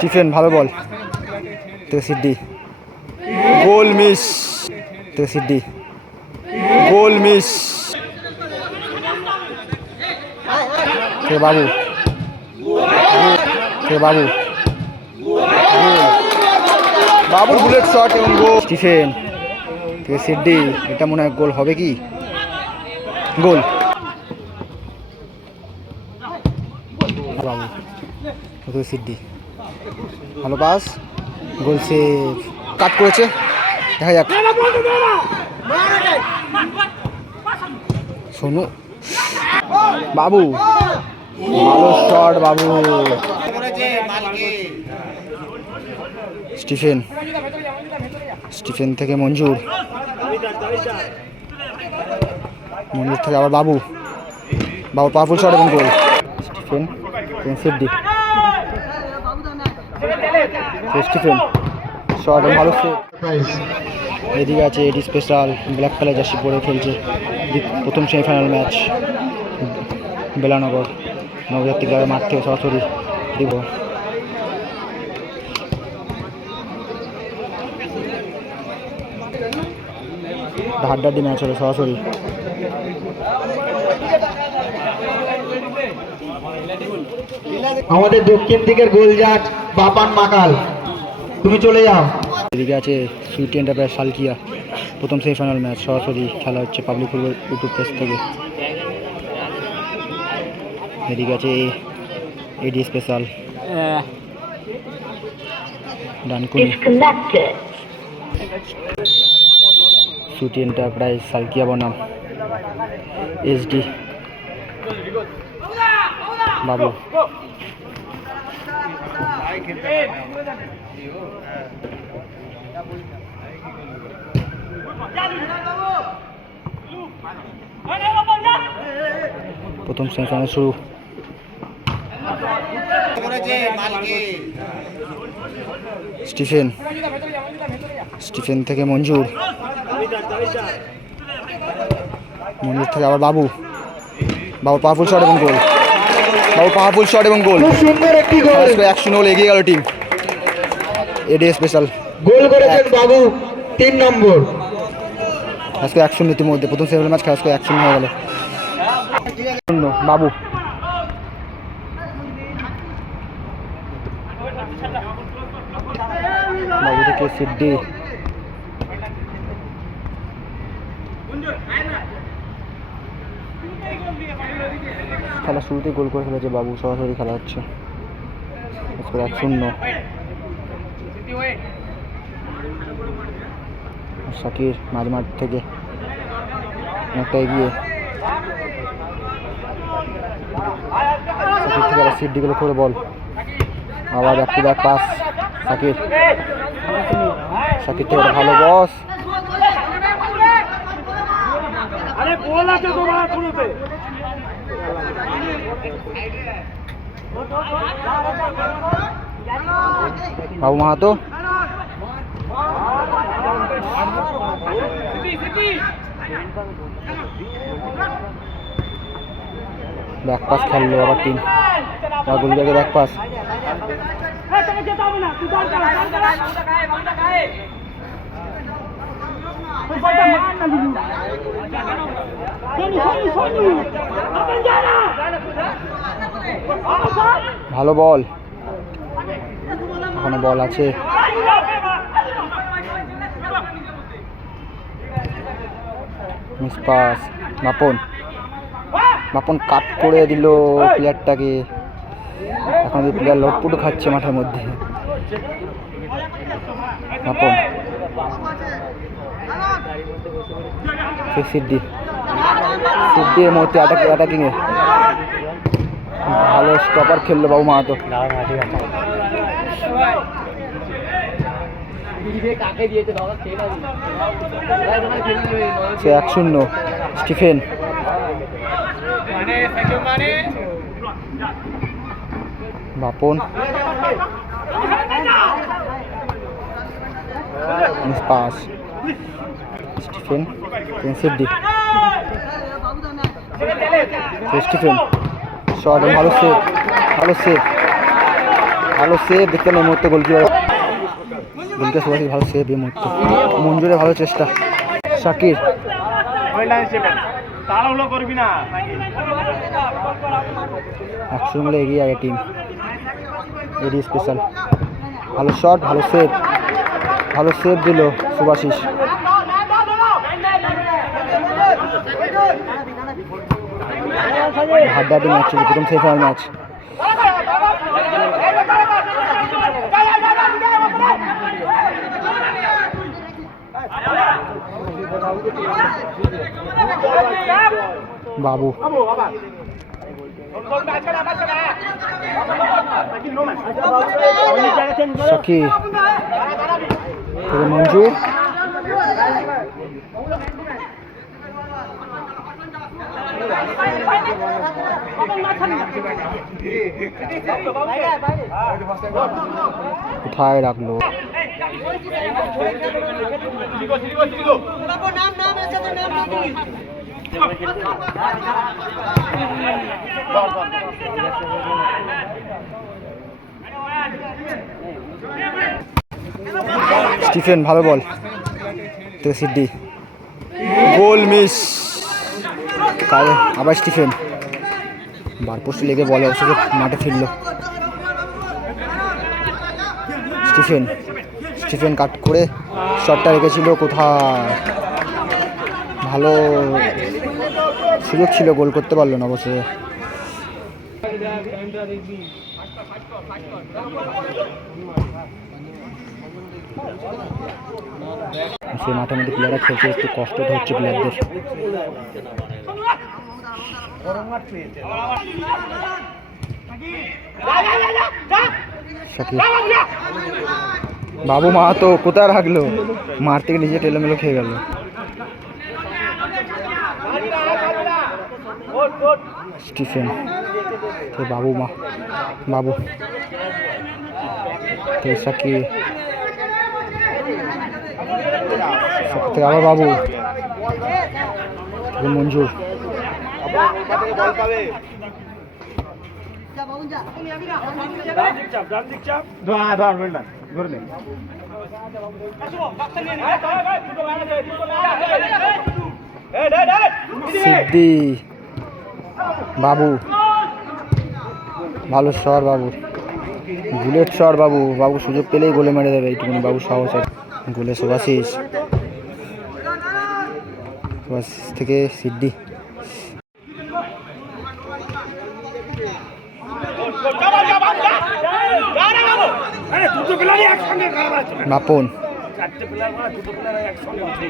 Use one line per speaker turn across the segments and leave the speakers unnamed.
Stephen ভালো ball. CD goal miss CD goal miss থেকে বাবু থেকে বাবু বাবুর বুলেট শট এবং গোল স্টিফেন সিডি এটা মনে হয় গোল হবে কি? গোল বাবু সিডি ভালো পাস। সেভ কাট করেছে। দেখা যাক। সোনু। বাবু। ভালো শট, বাবু। স্টিফেন। স্টিফেন থেকে মঞ্জুর। মঞ্জুর থেকে আবার বাবু। বাবু পাওয়ারফুল শট এবং গোল স্টিফেন স্টিফেন শট ভালো এদিকে আছে AD special black colour jersey পরে খেলছে। প্রথম সেমিফাইনাল ম্যাচ। বেলানগর নবজাতি গ্রামের মাঠ থেকে সরাসরি দিব। হাড্ডাড্ডি ম্যাচ হলো সরাসরি।
আমাদের দক্ষিণ দিকের গোলজাট বাপান মাকাল। তুমি চলে যাও।
এদিকে আছে সুইটি এন্টারপ্রাইজ সালকিয়া। প্রথম সেমিফাইনাল ম্যাচ সরাসরি খেলা হচ্ছে পাবলিক ফুটবল ইউটিউব পেজ থেকে। এদিকে আছে AD special Dankuni. Sweety enterprise Salkia বনাম। এসডি বাবু। প্রথম সেমিফাইনাল শুরু। স্টিফেন। স্টিফেন থেকে মঞ্জুর। মঞ্জুর থেকে আবার বাবু। বাবু পাওয়ারফুল শট এবং গোল বাবু পাওয়ারফুল শট এবং গোল
সুন্দর একটি গোল
এক শূন্য এগিয়ে গেল টিম এডি স্পেশাল
গোল করেছেন বাবু তিন নম্বর।
আজকে এক শূন্য ইতিমধ্যে প্রথম সেমিফাইনাল ম্যাচ খেলা আজকে এক শূন্য হয়ে গেল। শূন্য বাবু। বাবু থেকে সিডি খেলা শুরুতেই গোল করে ফেলেছে বাবু, সরাসরি খেলা হচ্ছে। এক শূন্য। শাকির মাঝমাঠ থেকে অনেকটা এগিয়ে। শাকির থেকে আবার সিট দিকে করে বল। আবার back to back pass Shakir Shakir থেকে একটা ভালো বস বাবু মাহাতো ব্যাক পাস খেললো আবার টিম রাগুল ব্যাগে ব্যাক পাস ভালো বল। এখনও বল আছে। Miss pass. Bapan Bapan cut করে দিল প্লেয়ারটাকে এখন যে প্লেয়ার লটপুটু খাচ্ছে মাঠের মধ্যে। বাপন সে সিদ্ধি। সিদ্ধি এই মুহূর্তে অ্যাটাক অ্যাটাকিংয়ে ভালো স্টপার খেললো বাবু মাহাতো। সে এক শূন্য। Stephen. Bapan. Miss pass Stephen Siddhi Stephen ভালো সেভ ভালো সেভ ভালো সেভ দেখতে এই মুহূর্তে গোলকিপার গোলকিপার সুভাষিস ভালো সেভ এই মঞ্জুরের ভালো চেষ্টা। শাকির।
না
একশো মিলে এগিয়ে আগে টিম এডি স্পেশাল ভালো শট ভালো সেভ ভালো সেভ দিল সুভাশিস প্রথম সেমিফাইনাল ম্যাচ। বাবু। সাকি থেকে মঞ্জু কোথায় রাখল? স্টিফেন, ভালো বল। তো সিডি। Goal miss. তাহলে আবার স্টিফেন। বার পোস্টে লেগে বলে অবশেষে মাঠে ফিরল। স্টিফেন স্টিফেন কাট করে শটটা রেখেছিল কোথায়? ভালো সুযোগ ছিল, গোল করতে পারল না অবশ্যই সে মাঠে মধ্যে প্লেয়াররা খেলতে একটু কষ্ট তো হচ্ছে প্লেয়ারদের শাকিব বাবু মা তো কোথায় রাখল? মার থেকে নিজে টেলোমেলো খেয়ে গেল। স্টিফেন, তো বাবু মা, বাবু। তো সাকি সাকি থেকে আবার বাবু।
নে।
সিদ্ধি বাবু। ভালো শর বাবু। বুলেট শর বাবু। বাবু সুযোগ পেলেই গোলে মেরে দেবে এইটুকুনি। বাবু সাহস আছে। গোলে সুভাশিস সুভাশিস থেকে সিদ্ধি
দুটো প্লেয়ারই একসঙ্গে খারাপ আছে
বাপন
চারটে প্লেয়ার মানে দুটো প্লেয়ার একসঙ্গে আছে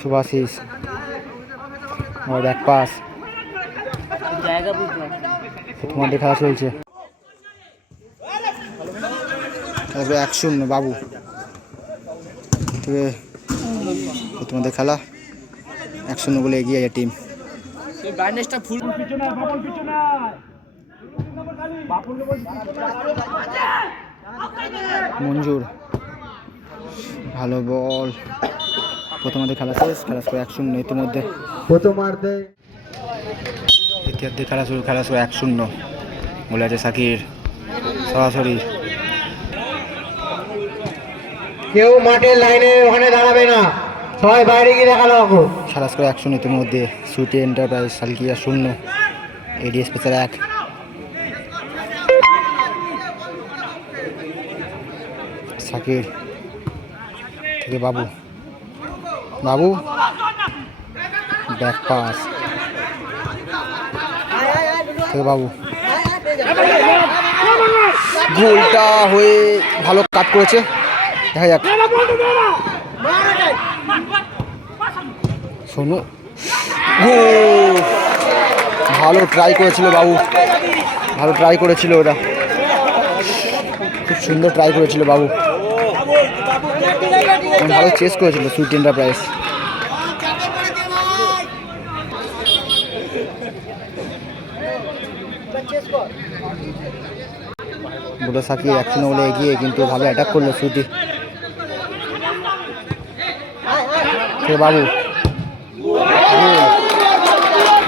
সুভাশিস আমার ব্যাক পাস তোমাদের খেলা চলছে। তারপরে এক শূন্য বাবু। তবে তোমাদের খেলা। এক শূন্য বলে এগিয়ে যায় টিম মঞ্জুর। ভালো বল। প্রথমার্ধে খেলা শেষ খেলা শুরু এক শূন্য ইতিমধ্যে।
প্রথমার্ধে
দ্বিতীয়ার্ধে খেলা শুরু খেলা শুরু এক শূন্য। বলে আছে সাকির সরাসরি।
কেউ মাঠের লাইনে ওখানে দাঁড়াবে না। সবাই বাইরে গিয়ে দেখাল এখন
খেলা শুরু এক শূন্য ইতিমধ্যে। সুইটি এন্টারপ্রাইজ সালকিয়া শূন্য। এডি স্পেশাল এক। সাকির থেকে বাবু। বাবু ব্যাক পাস। থেকে বাবু। গোলটা হয়ে ভালো কাট করেছে। দেখা যাক। শোনো গোল ভালো ট্রাই করেছিল বাবু। ভালো ট্রাই করেছিল ওটা। খুব সুন্দর ট্রাই করেছিল বাবু। এবং ভালো চেস করেছিল সুইট এন্টারপ্রাইজ বুড়ো সাকি একশো বলে এগিয়ে কিন্তু ভালো অ্যাটাক করল থেকে বাবু?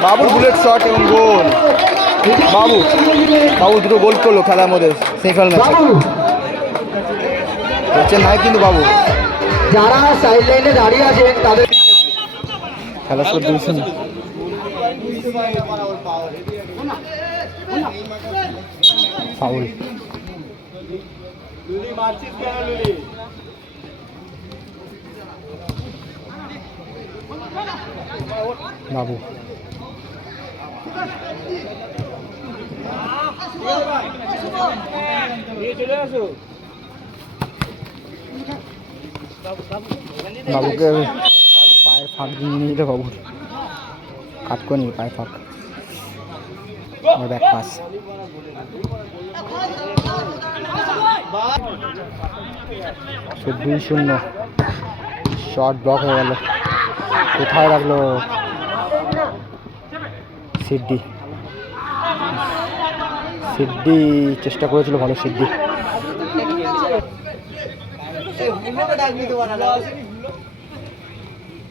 বাবুর বুলেট শট এবং গোল। বাবু বাবু দুটো গোল করল খেলার মধ্যে সেমিফাইনাল ম্যাচে
বাবু।
চেন্নাই কিন্তু বাবু।
যারা সাইড লাইনে দাঁড়িয়ে আছেন তাদের
খেলা শুরু দুই শূন্য ফাউল বাবু। বাবুকে পায়ের ফাঁক দিয়ে নিয়ে নিলে বাবুর নিল পায়ের ফাঁক ব্যাক পাস দুই শূন্য। শর্ট ব্লক হয়ে গেল। কোথায় রাখল? সিডি। সিডি চেষ্টা করেছিল ভালো, সিডি।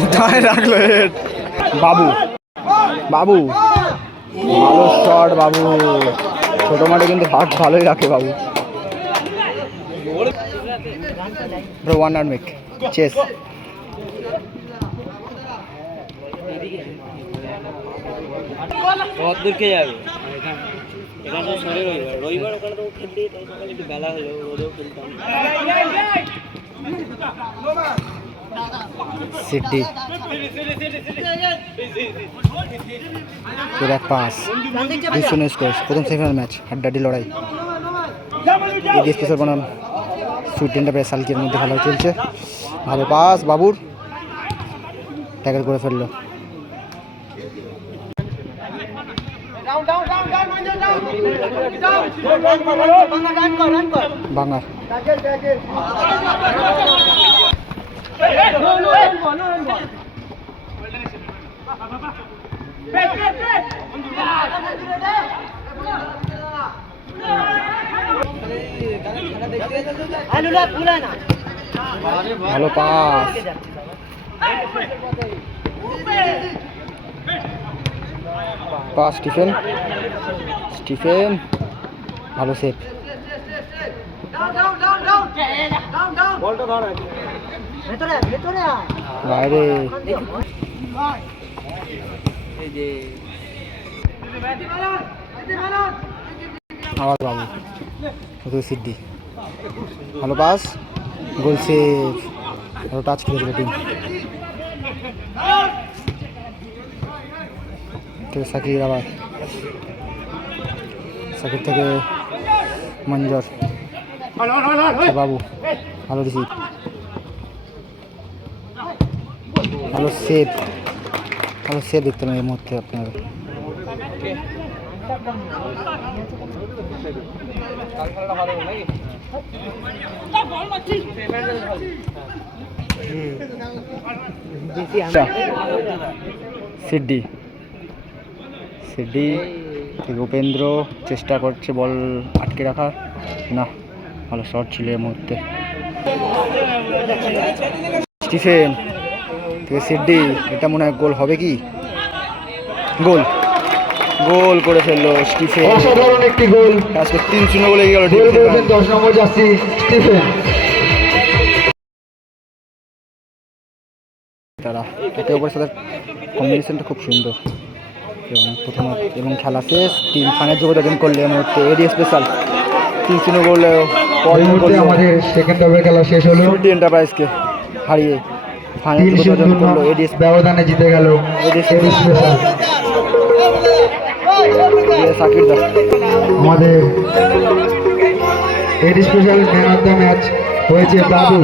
কোথায় রাখল হেড বাবু। বাবু। ভালো শট বাবু। ছোট মাঠে কিন্তু হাট ভালোই রাখে বাবু। ব্রো ওয়ান আর মেক চেস
কত দূর কে যাবে। এখানে শনি রবিবার। রবিবার ওখানে তো খেলতে তাই সকালে একটু বেলা হলো রোদেও খেলতাম।
সিডি। এক পাস। দুশো স্কোর প্রথম সেমিফাইনাল ম্যাচ। হাড্ডাডি লড়াই। এই স্পেশাল বনাম। সুইট এন্টারপ্রাইজ সালকের মধ্যে ভালো চলছে ভালো পাস, বাবুর। ট্যাকেল করে ফেলল। বাঙার ভালো পাস। Pass Stephen. স্টিফেন। ভালো সেট বাইরে
এই যে
আবার বাবু ওদের সিদ্ধি। ভালো পাস। গোল ভালো টাচ খেলেছিল টিম সাকির আবার। সাকির থেকে মঞ্জর। বাবু। ভালো রিসিভ ভালো সেভ ভালো সেভ দেখতে পারেন এই মুহূর্তে আপনার। সিডি। সিডি উপেন্দ্র চেষ্টা করছে বল আটকে রাখার। না ভালো শট ছিল এই মুহূর্তে। স্টিফেন থেকে সিডি এটা মনে হয় গোল হবে কি? গোল। গোল করে ফেলল স্টিফেন।
অসাধারণ একটি গোল।
আজকে তিন শূন্য বলে গেল
গোল করেছেন দশ নম্বর জার্সি স্টিফেন।
তারা একে অপরের সাথে কম্বিনেশনটা খুব সুন্দর। এবং প্রথম এবং খেলা শেষ। তিন ফানের যোগদান করলে মুহূর্তে এডি স্পেশাল তিন শূন্য
এই আমাদের সেকেন্ড হাফের খেলা শেষ হলো।
এন্টারপ্রাইজকে হারিয়ে ফাইনাল
তিন শূন্য
করল
ব্যবধানে জিতে গেল আমাদের AD special man of the match হয়েছে বাবু